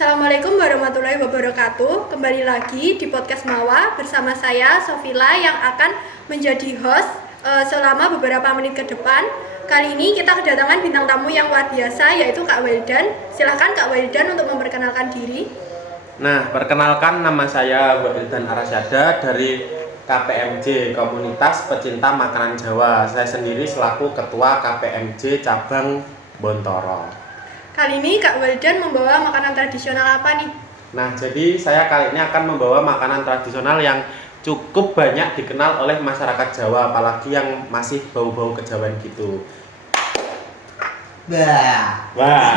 Assalamualaikum warahmatullahi wabarakatuh. Kembali lagi di podcast Mawa bersama saya Sofila yang akan menjadi host selama beberapa menit ke depan. Kali ini kita kedatangan bintang tamu yang luar biasa, yaitu Kak Wildan. Silahkan Kak Wildan untuk memperkenalkan diri. Nah, perkenalkan, nama saya Wildan Arasyada dari KPMJ, Komunitas Pecinta Makanan Jawa. Saya sendiri selaku Ketua KPMJ Cabang Bontoro. Kali ini Kak Wildan membawa makanan tradisional apa nih? Nah, jadi saya kali ini akan membawa makanan tradisional yang cukup banyak dikenal oleh masyarakat Jawa, apalagi yang masih bau-bau kejawen gitu. Wah.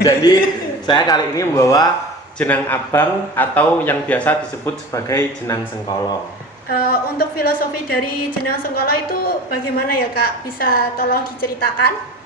Jadi saya kali ini membawa jenang abang atau yang biasa disebut sebagai jenang sengkolo. Untuk filosofi dari jenang sengkolo itu bagaimana ya Kak? Bisa tolong diceritakan?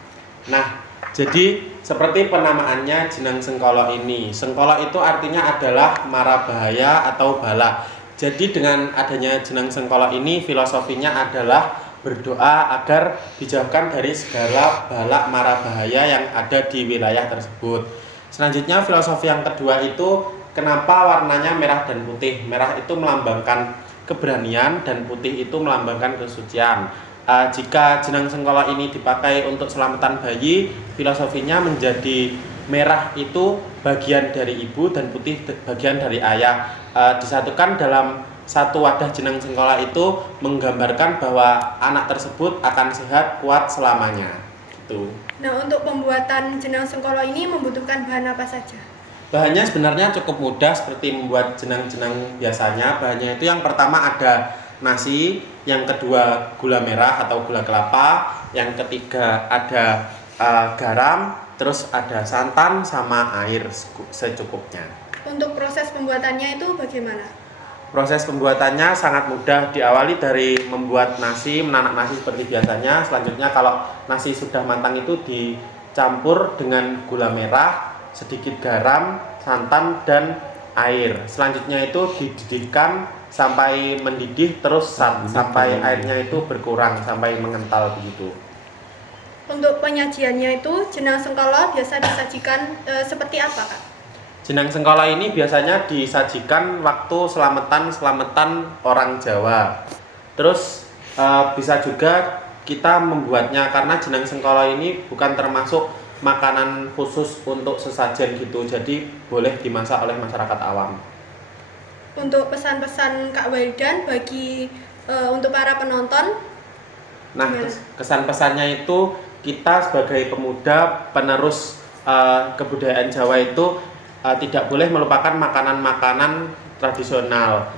Nah, jadi seperti penamaannya jenang sengkolo ini. Sengkolo itu artinya adalah mara bahaya atau bala. Jadi dengan adanya jenang sengkolo ini filosofinya adalah berdoa agar dijauhkan dari segala bala mara bahaya yang ada di wilayah tersebut. Selanjutnya filosofi yang kedua itu kenapa warnanya merah dan putih. Merah itu melambangkan keberanian dan putih itu melambangkan kesucian. Jika jenang sengkolo ini dipakai untuk selamatan bayi, filosofinya menjadi merah itu bagian dari ibu dan putih bagian dari ayah. Disatukan dalam satu wadah jenang sengkolo itu menggambarkan bahwa anak tersebut akan sehat, kuat selamanya. Gitu. Nah, untuk pembuatan jenang sengkolo ini membutuhkan bahan apa saja? Bahannya sebenarnya cukup mudah seperti membuat jenang-jenang biasanya. Bahannya itu yang pertama ada nasi, yang kedua gula merah atau gula kelapa, yang ketiga ada garam, terus ada santan sama air secukupnya. Untuk proses pembuatannya itu bagaimana? Proses pembuatannya sangat mudah, diawali dari membuat nasi, menanak nasi seperti biasanya. Selanjutnya kalau nasi sudah matang itu dicampur dengan gula merah, sedikit garam, santan, dan air. Selanjutnya itu dididihkan sampai mendidih, terus sampai airnya itu berkurang, sampai mengental begitu. Untuk penyajiannya itu jenang sengkolo biasa disajikan seperti apa Kak? Jenang sengkolo ini biasanya disajikan waktu selamatan orang Jawa. Terus bisa juga kita membuatnya karena jenang sengkolo ini bukan termasuk makanan khusus untuk sesajen gitu, jadi boleh dimasak oleh masyarakat awam. Untuk pesan-pesan Kak Wildan bagi untuk para penonton? Nah, kesan-pesannya itu kita sebagai pemuda penerus kebudayaan Jawa itu tidak boleh melupakan makanan-makanan tradisional,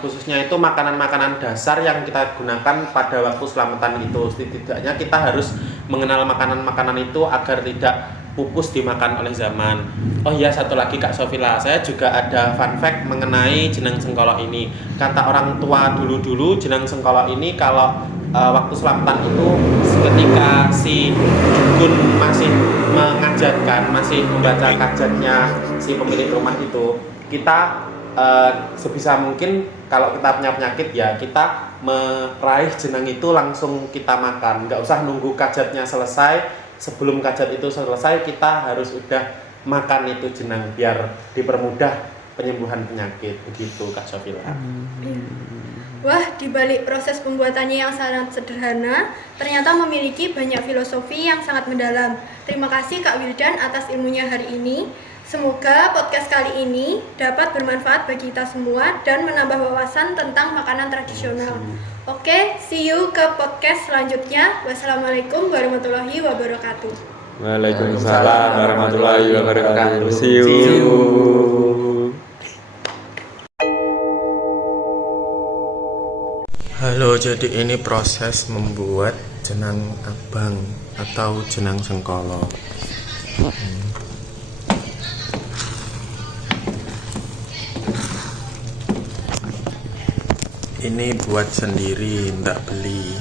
khususnya itu makanan-makanan dasar yang kita gunakan pada waktu selamatan itu. Setidaknya kita harus mengenal makanan-makanan itu agar tidak pupus dimakan oleh zaman. Oh iya, satu lagi Kak Sofila, saya juga ada fun fact mengenai jenang sengkolo ini. Kata orang tua dulu-dulu, jenang sengkolo ini kalau waktu selamatan itu ketika si dukun masih mengajarkan, masih membaca kajatnya si pemilik rumah itu, kita sebisa mungkin kalau kita punya penyakit ya kita meraih jenang itu langsung kita makan, nggak usah nunggu kajatnya selesai. Sebelum kajat itu selesai kita harus udah makan itu jenang biar dipermudah penyembuhan penyakit, begitu Kak Sofila. Wah, dibalik proses pembuatannya yang sangat sederhana, ternyata memiliki banyak filosofi yang sangat mendalam. Terima kasih Kak Wildan atas ilmunya hari ini. Semoga podcast kali ini dapat bermanfaat bagi kita semua dan menambah wawasan tentang makanan tradisional. Oke, see you ke podcast selanjutnya. Wassalamualaikum warahmatullahi wabarakatuh. Waalaikumsalam warahmatullahi wabarakatuh. See you. Halo, jadi ini proses membuat jenang abang atau jenang sengkolo. Ini buat sendiri, ndak beli.